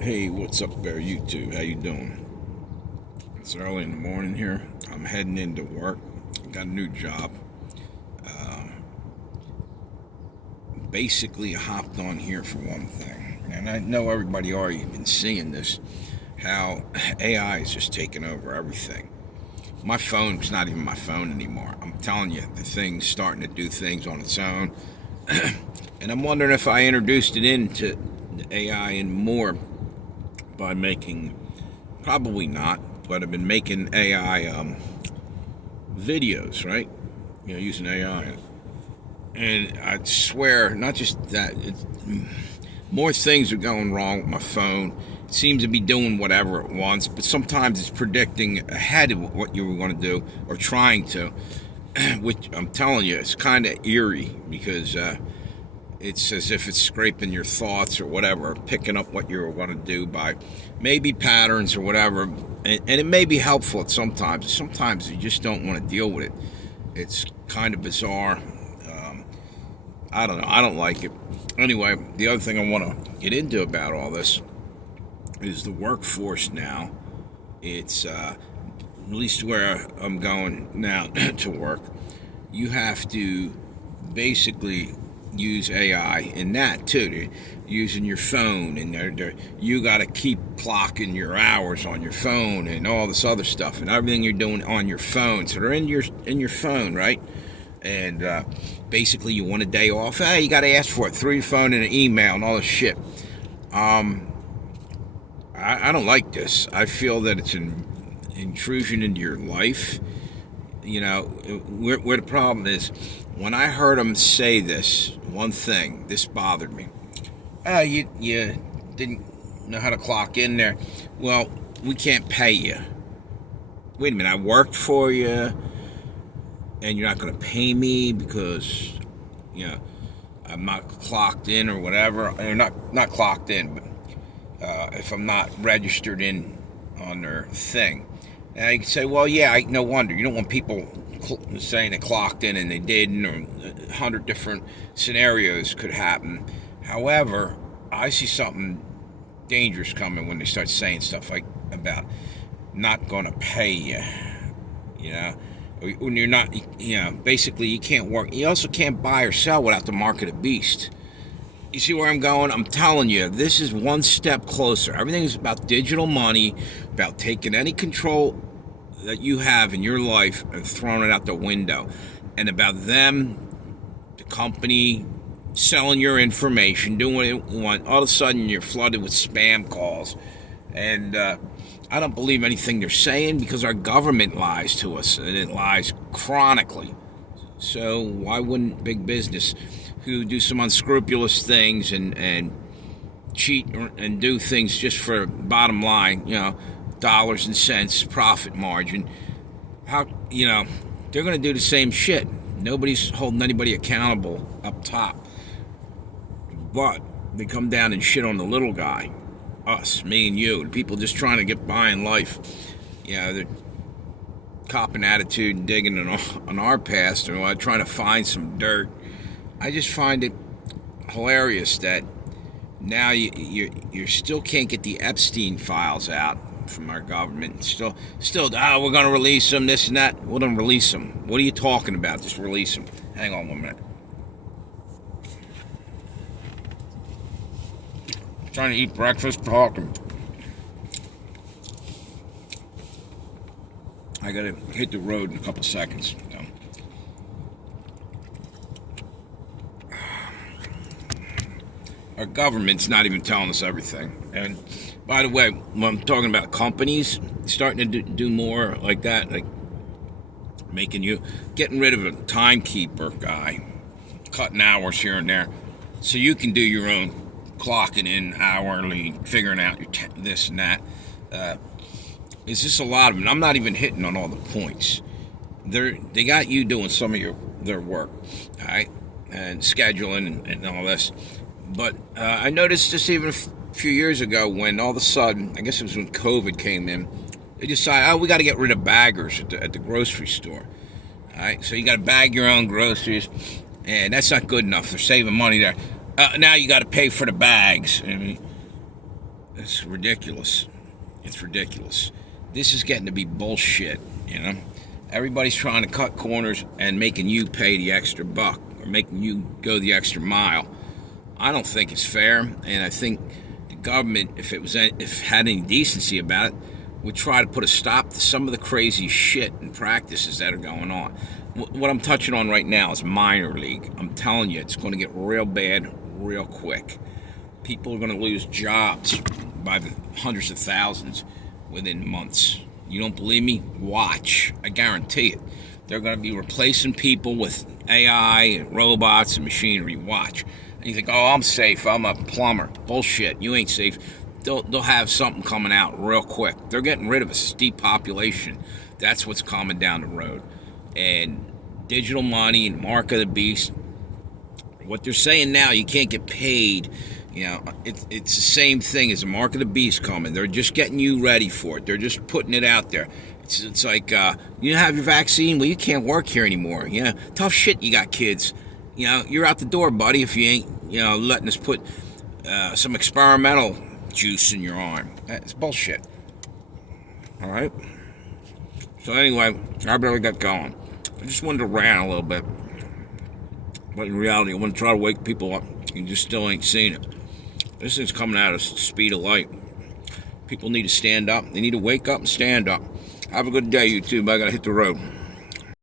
Hey, what's up there, YouTube? How you doing? It's early in the morning here. I'm heading into work. Got a new job. Basically, hopped on here for one thing, and I know everybody already been seeing this. How AI is just taking over everything. My phone's not even my phone anymore. I'm telling you, the thing's starting to do things on its own, and I'm wondering if I introduced it into the AI and more by making, probably not, but I've been making AI videos, right? Using AI. And I swear, not just that, more things are going wrong with my phone. It seems to be doing whatever it wants, but sometimes it's predicting ahead of what you were going to do or trying to, which I'm telling you, it's kind of eerie because it's as if it's scraping your thoughts or whatever, picking up what you're going to do by maybe patterns or whatever. And it may be helpful at sometimes. Sometimes you just don't want to deal with it. It's kind of bizarre. I don't know. I don't like it. Anyway, the other thing I want to get into about all this is the workforce now. It's at least where I'm going now to work. You have to basically use AI in that too. They're using your phone, and you got to keep clocking your hours on your phone and all this other stuff, and everything you're doing on your phone. So they're in your phone, right? And basically, you want a day off. Hey, you got to ask for it through your phone and an email and all this shit. I don't like this. I feel that it's an intrusion into your life. Where the problem is, when I heard him say this, one thing, this bothered me. You didn't know how to clock in there. Well, we can't pay you. Wait a minute, I worked for you, and you're not going to pay me because, I'm not clocked in or whatever. Or not clocked in, but if I'm not registered in on their thing. Now you can say, well, yeah, no wonder. You don't want people saying they clocked in and they didn't, or 100 different scenarios could happen. However, I see something dangerous coming when they start saying stuff like about not going to pay you, when you're not, basically you can't work. You also can't buy or sell without the mark of the beast. You see where I'm going? I'm telling you, this is one step closer. Everything is about digital money, about taking any control that you have in your life and throwing it out the window, and about them, the company, selling your information, doing what they want. All of a sudden, you're flooded with spam calls, and I don't believe anything they're saying because our government lies to us, and it lies chronically. So why wouldn't big business, who do some unscrupulous things and cheat and do things just for bottom line, dollars and cents, profit margin, they're going to do the same shit. Nobody's holding anybody accountable up top. But they come down and shit on the little guy, us, me and you, the people just trying to get by in life. They're copping attitude and digging on our past, or trying to find some dirt. I just find it hilarious that now you still can't get the Epstein files out from our government. Still, we're going to release them, this and that. Well, then release them. What are you talking about? Just release them. Hang on 1 minute. I'm trying to eat breakfast, talking. I got to hit the road in a couple seconds. Our government's not even telling us everything. And by the way, when I'm talking about companies starting to do more like that, like getting rid of a timekeeper guy, cutting hours here and there, so you can do your own clocking in hourly, figuring out your this and that. It's just a lot of them. I'm not even hitting on all the points. They got you doing some of their work, all right, and scheduling and all this. But I noticed this even a few years ago when all of a sudden, I guess it was when COVID came in, they decided, we got to get rid of baggers at the grocery store. All right, so you got to bag your own groceries, and that's not good enough. They're saving money there. Now you got to pay for the bags. I mean, It's ridiculous. It's ridiculous. This is getting to be bullshit, you know? Everybody's trying to cut corners and making you pay the extra buck or making you go the extra mile. I don't think it's fair, and I think the government, if it had any decency about it, would try to put a stop to some of the crazy shit and practices that are going on. What I'm touching on right now is minor league. I'm telling you, it's going to get real bad real quick. People are going to lose jobs by the hundreds of thousands within months. You don't believe me? Watch. I guarantee it. They're going to be replacing people with AI and robots and machinery. Watch. And you think, oh, I'm safe. I'm a plumber. Bullshit. You ain't safe. They'll have something coming out real quick. They're getting rid of a steep population. That's what's coming down the road. And digital money and mark of the beast. What they're saying now, you can't get paid. You know, it's the same thing as a mark of the beast coming. They're just getting you ready for it. They're just putting it out there. It's like, you have your vaccine? Well, you can't work here anymore. You know, tough shit, you got kids. You know, you're out the door, buddy, if you ain't, you know, letting us put some experimental juice in your arm. It's bullshit. All right? So anyway, I better get going. I just wanted to rant a little bit. But in reality, I want to try to wake people up. You just still ain't seen it. This thing's coming at us at the speed of light. People need to stand up. They need to wake up and stand up. Have a good day, YouTube. I gotta hit the road.